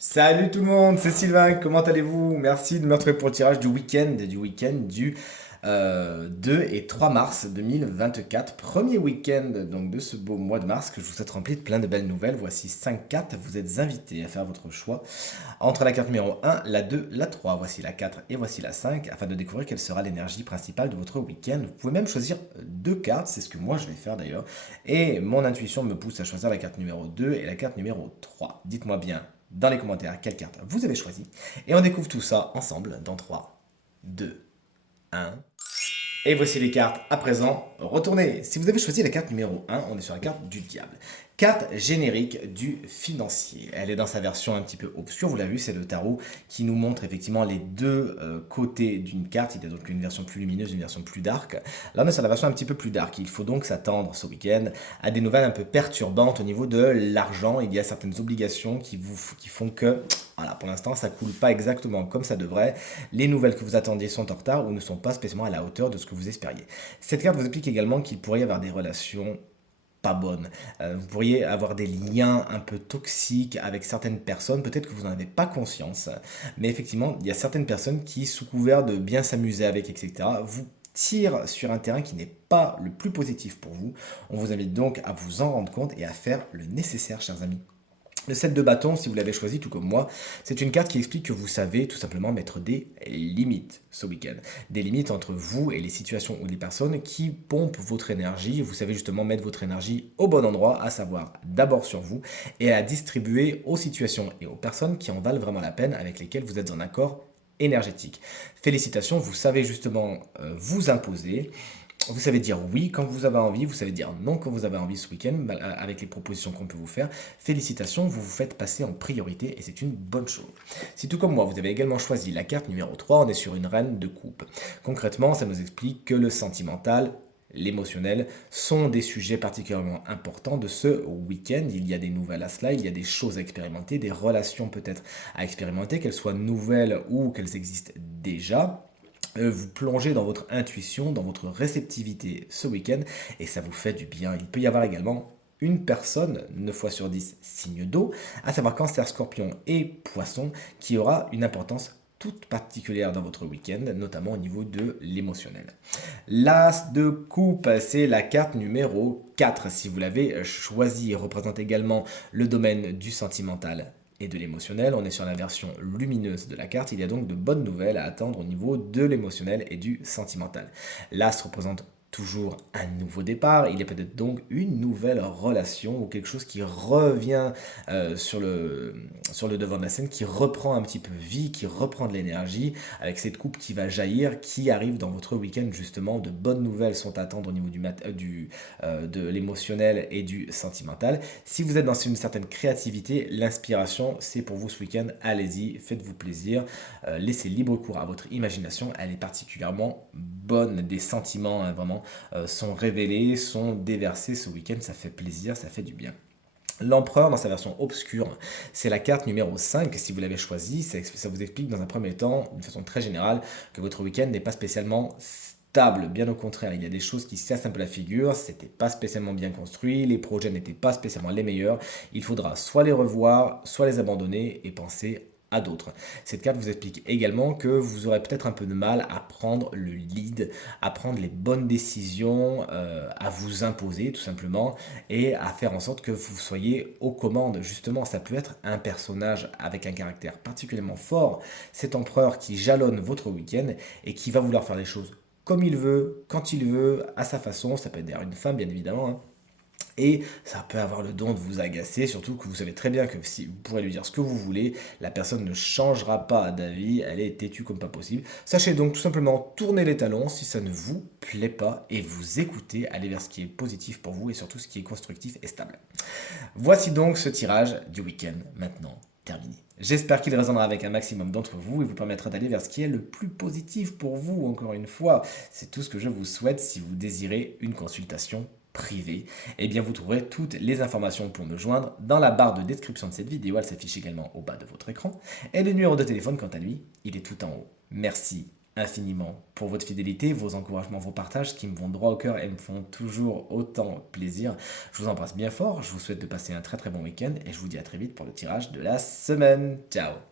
Salut tout le monde, c'est Sylvain, comment allez-vous? Merci de me retrouver pour le tirage du week-end du 2 et 3 mars 2024. Premier week-end donc de ce beau mois de mars que je vous souhaite rempli de plein de belles nouvelles. Voici 5 cartes, vous êtes invités à faire votre choix entre la carte numéro 1, la 2, la 3. Voici la 4 et voici la 5 afin de découvrir quelle sera l'énergie principale de votre week-end. Vous pouvez même choisir deux cartes, c'est ce que moi je vais faire d'ailleurs. Et mon intuition me pousse à choisir la carte numéro 2 et la carte numéro 3. Dites-moi bien dans les commentaires quelle carte vous avez choisi. Et on découvre tout ça ensemble dans 3, 2, 1. Et voici les cartes à présent retournées. Si vous avez choisi la carte numéro 1, on est sur la carte du diable. Carte générique du financier. Elle est dans sa version un petit peu obscure, vous l'avez vu, c'est le tarot qui nous montre effectivement les deux côtés d'une carte. Il y a donc une version plus lumineuse, une version plus dark. Là, on est sur la version un petit peu plus dark. Il faut donc s'attendre ce week-end à des nouvelles un peu perturbantes au niveau de l'argent. Il y a certaines obligations qui font que, voilà, pour l'instant, ça coule pas exactement comme ça devrait. Les nouvelles que vous attendiez sont en retard ou ne sont pas spécialement à la hauteur de ce que vous espériez. Cette carte vous explique également qu'il pourrait y avoir des relations pas bonnes. Vous pourriez avoir des liens un peu toxiques avec certaines personnes, peut-être que vous n'en avez pas conscience, mais effectivement, il y a certaines personnes qui, sous couvert de bien s'amuser avec, etc., vous tirent sur un terrain qui n'est pas le plus positif pour vous. On vous invite donc à vous en rendre compte et à faire le nécessaire, chers amis. Le 7 de bâton, si vous l'avez choisi tout comme moi, c'est une carte qui explique que vous savez tout simplement mettre des limites ce week-end. Des limites entre vous et les situations ou les personnes qui pompent votre énergie. Vous savez justement mettre votre énergie au bon endroit, à savoir d'abord sur vous et à distribuer aux situations et aux personnes qui en valent vraiment la peine, avec lesquelles vous êtes en accord énergétique. Félicitations, vous savez justement vous imposer. Vous savez dire oui quand vous avez envie, vous savez dire non quand vous avez envie ce week-end, avec les propositions qu'on peut vous faire. Félicitations, vous vous faites passer en priorité et c'est une bonne chose. Si tout comme moi, vous avez également choisi la carte numéro 3, on est sur une reine de coupe. Concrètement, ça nous explique que le sentimental, l'émotionnel sont des sujets particulièrement importants de ce week-end. Il y a des nouvelles à cela, il y a des choses à expérimenter, des relations peut-être à expérimenter, qu'elles soient nouvelles ou qu'elles existent déjà. Vous plongez dans votre intuition, dans votre réceptivité ce week-end, et ça vous fait du bien. Il peut y avoir également une personne, 9 fois sur 10, signe d'eau, à savoir Cancer, Scorpion et Poisson, qui aura une importance toute particulière dans votre week-end, notamment au niveau de l'émotionnel. L'As de coupe, c'est la carte numéro 4. Si vous l'avez choisi, représente également le domaine du sentimental et de l'émotionnel. On est sur la version lumineuse de la carte. Il y a donc de bonnes nouvelles à attendre au niveau de l'émotionnel et du sentimental. L'As représente toujours un nouveau départ, il y a peut-être donc une nouvelle relation ou quelque chose qui revient sur le devant de la scène, qui reprend un petit peu vie, qui reprend de l'énergie, avec cette coupe qui va jaillir, qui arrive dans votre week-end justement. De bonnes nouvelles sont à attendre au niveau de l'émotionnel et du sentimental. Si vous êtes dans une certaine créativité, l'inspiration, c'est pour vous ce week-end. Allez-y, faites-vous plaisir, laissez libre cours à votre imagination, elle est particulièrement bonne. Des sentiments vraiment sont révélés, sont déversés ce week-end, ça fait plaisir, ça fait du bien. L'empereur, dans sa version obscure, c'est la carte numéro 5. Si vous l'avez choisi, ça vous explique dans un premier temps, d'une façon très générale, que votre week-end n'est pas spécialement stable. Bien au contraire, il y a des choses qui se cassent un peu la figure, c'était pas spécialement bien construit, les projets n'étaient pas spécialement les meilleurs. Il faudra soit les revoir, soit les abandonner et penser à d'autres. Cette carte vous explique également que vous aurez peut-être un peu de mal à prendre le lead, à prendre les bonnes décisions, à vous imposer tout simplement et à faire en sorte que vous soyez aux commandes. Justement, ça peut être un personnage avec un caractère particulièrement fort, cet empereur qui jalonne votre week-end et qui va vouloir faire les choses comme il veut, quand il veut, à sa façon. Ça peut être d'ailleurs une femme, bien évidemment, hein. Et ça peut avoir le don de vous agacer, surtout que vous savez très bien que si vous pourrez lui dire ce que vous voulez, la personne ne changera pas d'avis, elle est têtue comme pas possible. Sachez donc tout simplement tourner les talons si ça ne vous plaît pas et vous écoutez, aller vers ce qui est positif pour vous et surtout ce qui est constructif et stable. Voici donc ce tirage du week-end maintenant terminé. J'espère qu'il résonnera avec un maximum d'entre vous et vous permettra d'aller vers ce qui est le plus positif pour vous. Encore une fois, c'est tout ce que je vous souhaite. Si vous désirez une consultation privée, eh bien vous trouverez toutes les informations pour me joindre dans la barre de description de cette vidéo. Elle s'affiche également au bas de votre écran. Et le numéro de téléphone, quant à lui, il est tout en haut. Merci infiniment pour votre fidélité, vos encouragements, vos partages qui me vont droit au cœur et me font toujours autant plaisir. Je vous embrasse bien fort, je vous souhaite de passer un très très bon week-end et je vous dis à très vite pour le tirage de la semaine. Ciao!